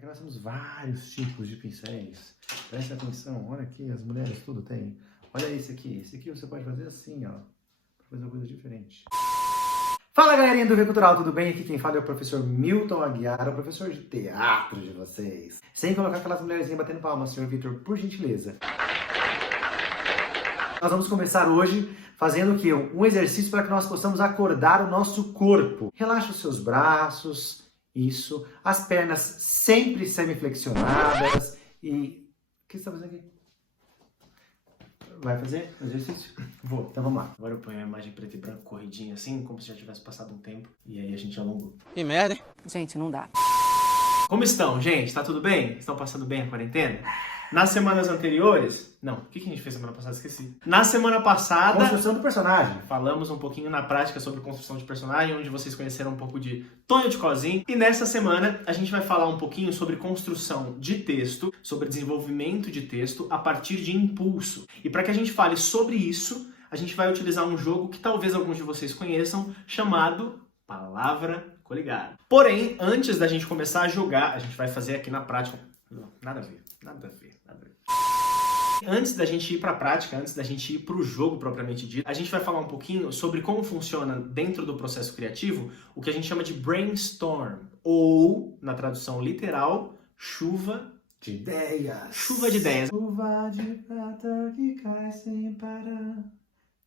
Aqui nós temos vários tipos de pincéis. Presta atenção, olha aqui, as mulheres tudo tem. Olha esse aqui você pode fazer assim, ó, pra fazer uma coisa diferente. Fala galerinha do V Cultural, tudo bem? Aqui quem fala é o professor Milton Aguiar, o professor de teatro de vocês. Sem colocar aquelas mulherzinhas batendo palmas, senhor Vitor, por gentileza. Nós vamos começar hoje fazendo o quê? Um exercício para que nós possamos acordar o nosso corpo. Relaxa os seus braços, isso. As pernas sempre semiflexionadas. E... o que você está fazendo aqui? Vai fazer o exercício? Vou. Então vamos lá. Agora eu ponho a imagem preto e branco corridinha assim, como se já tivesse passado um tempo. E aí a gente alongou. Que merda, hein? Gente, não dá. Como estão, gente? Tá tudo bem? Estão passando bem a quarentena? Nas semanas anteriores... Não, o que a gente fez semana passada? Esqueci. Na semana passada... construção do personagem. Falamos um pouquinho na prática sobre construção de personagem, onde vocês conheceram um pouco de Tonho de Cozinho. E nessa semana a gente vai falar um pouquinho sobre construção de texto, sobre desenvolvimento de texto a partir de impulso. E para que a gente fale sobre isso, a gente vai utilizar um jogo que talvez alguns de vocês conheçam, chamado Palavra Coligada. Porém, antes da gente começar a jogar, a gente vai fazer aqui na prática... Nada a ver, nada a ver, nada a ver. Antes da gente ir para a prática, antes da gente ir para o jogo propriamente dito, a gente vai falar um pouquinho sobre como funciona dentro do processo criativo o que a gente chama de brainstorm, ou, na tradução literal, chuva de ideias. Chuva de ideias. Chuva de prata que cai sem parar.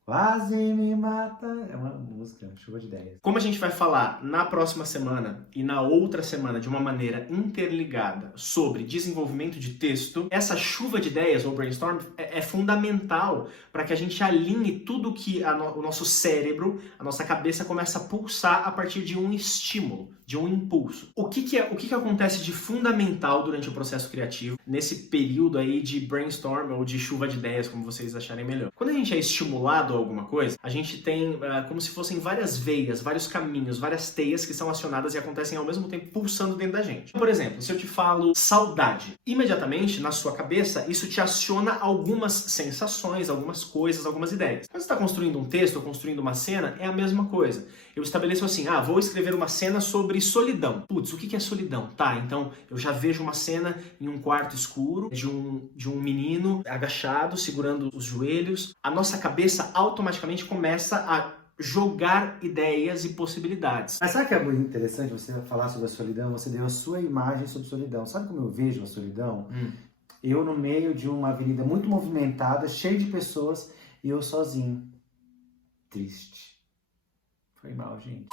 Quase me mata. É uma música, chuva de ideias. Como a gente vai falar na próxima semana e na outra semana de uma maneira interligada sobre desenvolvimento de texto, essa chuva de ideias, ou brainstorm, é fundamental para que a gente alinhe tudo que o nosso cérebro, a nossa cabeça começa a pulsar a partir de um estímulo, de um impulso. O que acontece de fundamental durante o processo criativo, nesse período aí de brainstorm ou de chuva de ideias, como vocês acharem melhor? Quando a gente é estimulado a alguma coisa, a gente tem como se fossem várias veias, vários caminhos, várias teias que são acionadas e acontecem ao mesmo tempo pulsando dentro da gente. Por exemplo, se eu te falo saudade, imediatamente na sua cabeça isso te aciona algumas sensações, algumas coisas, algumas ideias. Quando você está construindo um texto ou construindo uma cena, é a mesma coisa. Eu estabeleço assim, vou escrever uma cena sobre solidão. Putz, o que é solidão? Tá, então eu já vejo uma cena em um quarto escuro de um menino agachado, segurando os joelhos. A nossa cabeça automaticamente começa a jogar ideias e possibilidades. Mas sabe que é muito interessante você falar sobre a solidão? Você deu a sua imagem sobre solidão. Sabe como eu vejo a solidão? Eu no meio de uma avenida muito movimentada, cheia de pessoas, e eu sozinho. Triste. Foi mal, gente.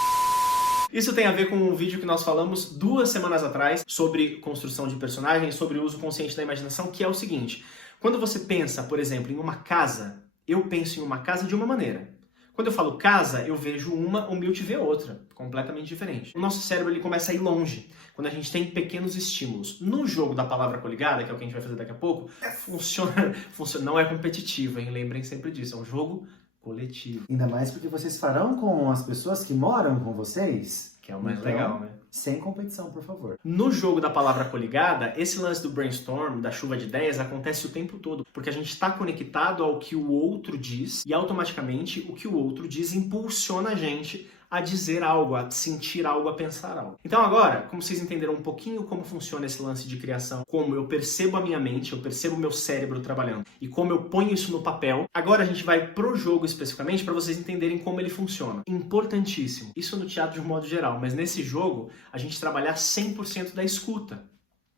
Isso tem a ver com um vídeo que nós falamos 2 semanas atrás sobre construção de personagens, sobre o uso consciente da imaginação, que é o seguinte. Quando você pensa, por exemplo, em uma casa, eu penso em uma casa de uma maneira. Quando eu falo casa, eu vejo uma, o Milt vê outra, completamente diferente. O nosso cérebro ele começa a ir longe, quando a gente tem pequenos estímulos. No jogo da palavra coligada, que é o que a gente vai fazer daqui a pouco, funciona, não é competitivo, hein? Lembrem sempre disso, é um jogo coletivo. Ainda mais porque vocês farão com as pessoas que moram com vocês. Que é o mais legal, né? Sem competição, por favor. No jogo da palavra coligada, esse lance do brainstorm, da chuva de ideias, acontece o tempo todo. Porque a gente está conectado ao que o outro diz e automaticamente o que o outro diz impulsiona a gente a dizer algo, a sentir algo, a pensar algo. Então agora, como vocês entenderam um pouquinho como funciona esse lance de criação, como eu percebo a minha mente, eu percebo o meu cérebro trabalhando e como eu ponho isso no papel, agora a gente vai pro jogo especificamente para vocês entenderem como ele funciona. Importantíssimo. Isso no teatro de um modo geral, mas nesse jogo a gente trabalhar 100% da escuta.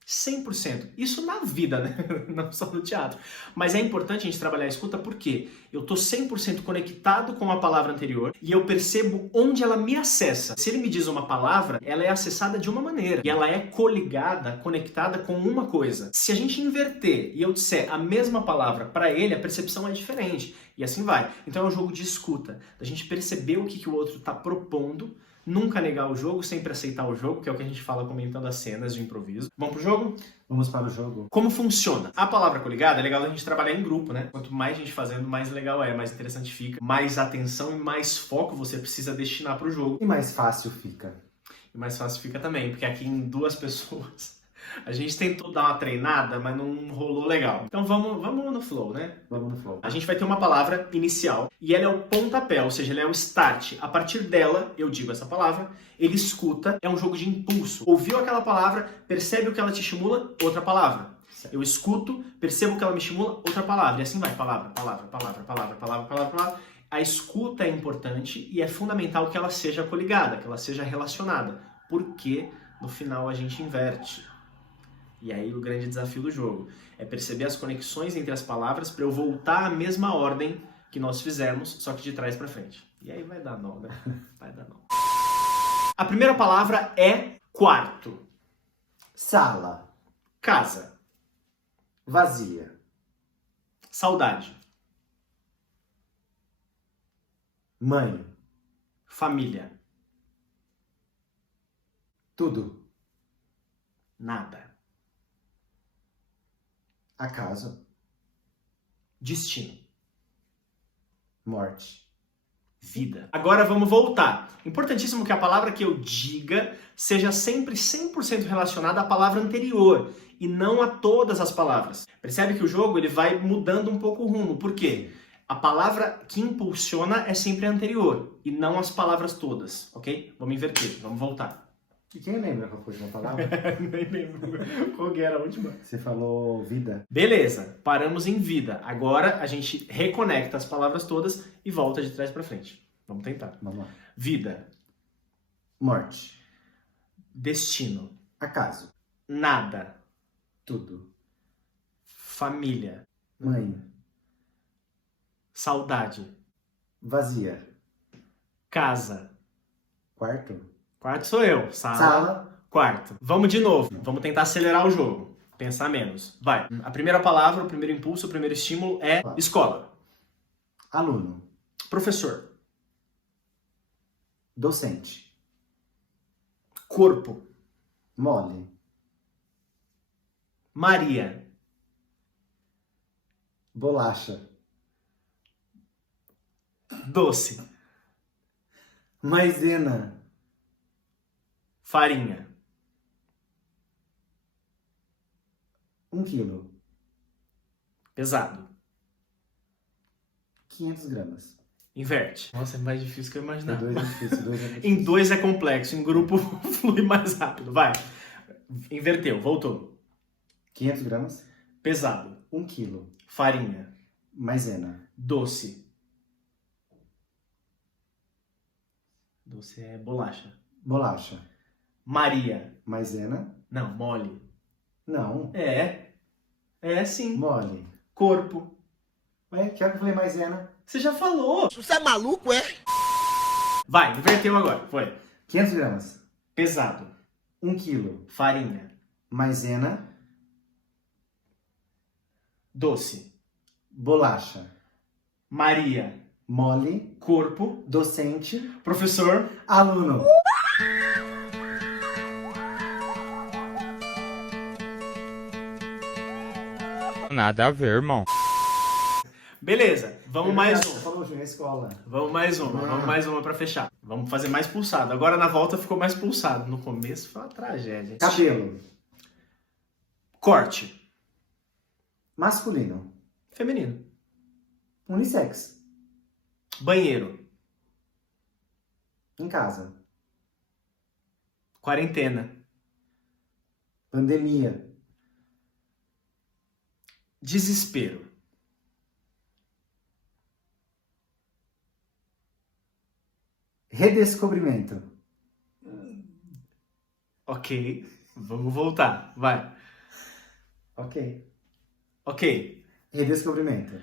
100%. Isso na vida, né? Não só no teatro. Mas é importante a gente trabalhar a escuta porque eu tô 100% conectado com a palavra anterior e eu percebo onde ela me acessa. Se ele me diz uma palavra, ela é acessada de uma maneira e ela é coligada, conectada com uma coisa. Se a gente inverter e eu disser a mesma palavra para ele, a percepção é diferente. E assim vai. Então é um jogo de escuta, da gente perceber o que o outro está propondo, nunca negar o jogo, sempre aceitar o jogo, que é o que a gente fala comentando as cenas de improviso. Vamos pro jogo? Vamos para o jogo. Como funciona? A palavra coligada é legal a gente trabalhar em grupo, né? Quanto mais gente fazendo, mais legal é, mais interessante fica, mais atenção e mais foco você precisa destinar pro jogo. E mais fácil fica. E mais fácil fica também, porque aqui em 2 pessoas A gente tentou dar uma treinada, mas não rolou legal. Então vamos no flow, né? Vamos no flow. A gente vai ter uma palavra inicial e ela é o pontapé, ou seja, ela é o start. A partir dela, eu digo essa palavra, ele escuta, é um jogo de impulso. Ouviu aquela palavra, percebe o que ela te estimula, outra palavra. Eu escuto, percebo que ela me estimula, outra palavra. E assim vai, palavra, palavra, palavra, palavra, palavra, palavra, palavra. A escuta é importante e é fundamental que ela seja coligada, que ela seja relacionada. Porque no final a gente inverte. E aí o grande desafio do jogo é perceber as conexões entre as palavras para eu voltar à mesma ordem que nós fizemos, só que de trás para frente. E aí vai dar nó, né? Vai dar nó. A primeira palavra é quarto. Sala. Casa. Vazia. Saudade. Mãe. Família. Tudo. Nada. Acaso. Destino. Morte. Vida. Agora vamos voltar. Importantíssimo que a palavra que eu diga seja sempre 100% relacionada à palavra anterior e não a todas as palavras. Percebe que o jogo ele vai mudando um pouco o rumo. Por quê? A palavra que impulsiona é sempre a anterior e não as palavras todas, ok? Vamos inverter, vamos voltar. E quem lembra qual foi a última palavra? Nem lembro qual que era a última. Você falou vida. Beleza, paramos em vida. Agora a gente reconecta as palavras todas e volta de trás para frente. Vamos tentar. Vamos lá. Vida. Morte. Destino. Acaso. Nada. Tudo. Família. Mãe. Saudade. Vazia. Casa. Quarto. Quarto sou eu. Sala. Quarto. Vamos de novo. Vamos tentar acelerar o jogo. Pensar menos. Vai. A primeira palavra, o primeiro impulso, o primeiro estímulo é escola. Aluno. Professor. Docente. Corpo. Mole. Maria. Bolacha. Doce. Maisena. Farinha. 1 quilo. Pesado. 500 gramas. Inverte. Nossa, é mais difícil que eu imaginava. Dois é difícil, dois é difícil. Em dois é complexo, em grupo flui mais rápido. Vai. Inverteu, voltou. 500 gramas. Pesado. 1 quilo. Farinha. Maisena. Doce. Doce é bolacha. Bolacha. Maria. Maisena. Não, mole. Não. É. É sim. Mole. Corpo. Ué, que hora que eu falei maisena? Você já falou. Você é maluco, é? Vai, inverteu agora. Foi. 500 gramas. Pesado. 1 quilo. Farinha. Maisena. Doce. Bolacha. Maria. Mole. Corpo. Docente. Professor. Aluno. Nada a ver, irmão. Beleza, vamos mais Você um. falou, Júnior, escola. Vamos mais uma pra fechar. Vamos fazer mais pulsado. Agora na volta ficou mais pulsado. No começo foi uma tragédia. Cabelo. Corte. Masculino. Feminino. Unissex. Banheiro. Em casa. Quarentena. Pandemia. Desespero. Redescobrimento. Ok. Vamos voltar. Vai. Ok. Ok. Redescobrimento.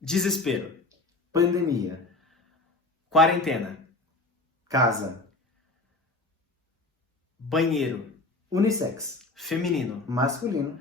Desespero. Pandemia. Quarentena. Casa. Banheiro. Unissex. Feminino. Masculino.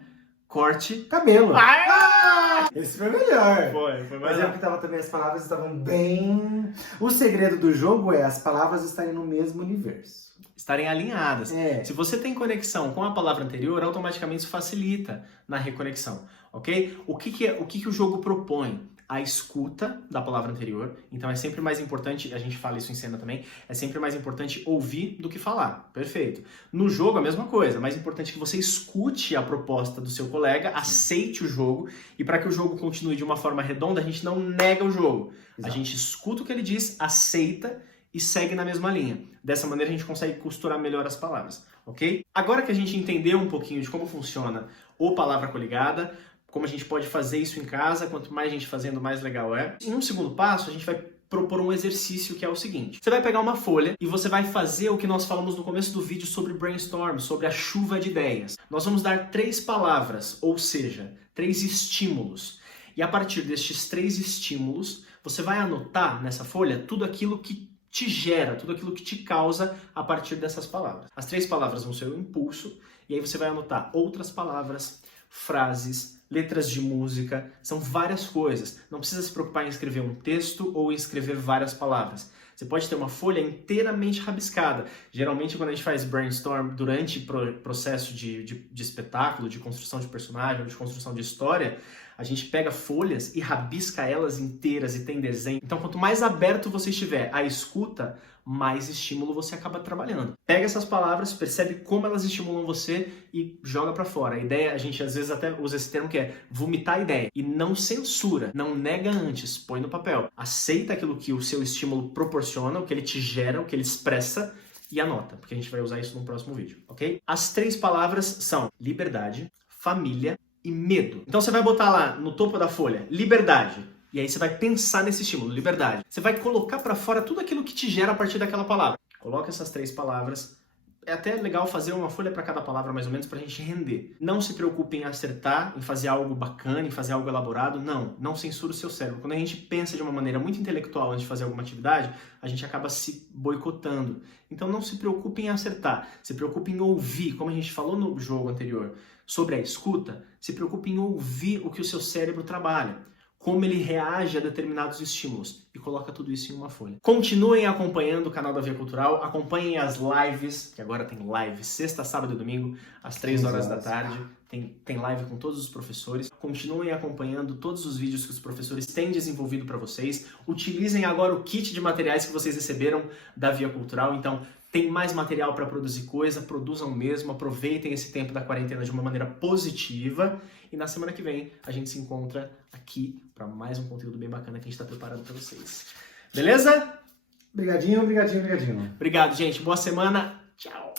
Corte. Cabelo. Ah! Esse foi melhor. Foi mais Mas é porque tava também, as palavras estavam bem... O segredo do jogo é as palavras estarem no mesmo universo. Estarem alinhadas. É. Se você tem conexão com a palavra anterior, automaticamente isso facilita na reconexão, ok? O que o jogo propõe? a escuta da palavra anterior. Então é sempre mais importante, a gente fala isso em cena também, é sempre mais importante ouvir do que falar. Perfeito. No jogo a mesma coisa, mais importante que você escute a proposta do seu colega, aceite o jogo, e para que o jogo continue de uma forma redonda, a gente não nega o jogo. Exato. A gente escuta o que ele diz, aceita e segue na mesma linha. Dessa maneira a gente consegue costurar melhor as palavras, ok? Agora que a gente entendeu um pouquinho de como funciona o Palavra Coligada, como a gente pode fazer isso em casa, quanto mais gente fazendo, mais legal é. Em um segundo passo, a gente vai propor um exercício que é o seguinte. Você vai pegar uma folha e você vai fazer o que nós falamos no começo do vídeo sobre brainstorm, sobre a chuva de ideias. Nós vamos dar 3 palavras, ou seja, 3 estímulos. E a partir destes 3 estímulos, você vai anotar nessa folha tudo aquilo que te gera, tudo aquilo que te causa a partir dessas palavras. As 3 palavras vão ser o impulso, e aí você vai anotar outras palavras, frases, letras de música, são várias coisas. Não precisa se preocupar em escrever um texto ou em escrever várias palavras. Você pode ter uma folha inteiramente rabiscada. Geralmente, quando a gente faz brainstorm durante o processo de espetáculo, de construção de personagem, de construção de história, a gente pega folhas e rabisca elas inteiras e tem desenho. Então, quanto mais aberto você estiver à escuta, mais estímulo você acaba trabalhando. Pega essas palavras, percebe como elas estimulam você e joga pra fora. A ideia, a gente às vezes até usa esse termo que é vomitar a ideia. E não censura, não nega antes, põe no papel. Aceita aquilo que o seu estímulo proporciona, o que ele te gera, o que ele expressa e anota, porque a gente vai usar isso no próximo vídeo, ok? As 3 palavras são liberdade, família e medo. Então você vai botar lá no topo da folha, liberdade. E aí você vai pensar nesse estímulo, liberdade. Você vai colocar pra fora tudo aquilo que te gera a partir daquela palavra. Coloca essas 3 palavras. É até legal fazer uma folha para cada palavra, mais ou menos, pra gente render. Não se preocupe em acertar, em fazer algo bacana, em fazer algo elaborado. Não censura o seu cérebro. Quando a gente pensa de uma maneira muito intelectual antes de fazer alguma atividade, a gente acaba se boicotando. Então não se preocupe em acertar. Se preocupe em ouvir, como a gente falou no jogo anterior, sobre a escuta, se preocupe em ouvir o que o seu cérebro trabalha, como ele reage a determinados estímulos, e coloca tudo isso em uma folha. Continuem acompanhando o canal da Via Cultural, acompanhem as lives, que agora tem live sexta, sábado e domingo, às 3 horas da tarde, tem live com todos os professores. Continuem acompanhando todos os vídeos que os professores têm desenvolvido para vocês. Utilizem agora o kit de materiais que vocês receberam da Via Cultural, então tem mais material para produzir coisa, produzam mesmo, aproveitem esse tempo da quarentena de uma maneira positiva. E na semana que vem a gente se encontra aqui para mais um conteúdo bem bacana que a gente está preparando para vocês. Beleza? Obrigadinho. Obrigado, gente. Boa semana. Tchau.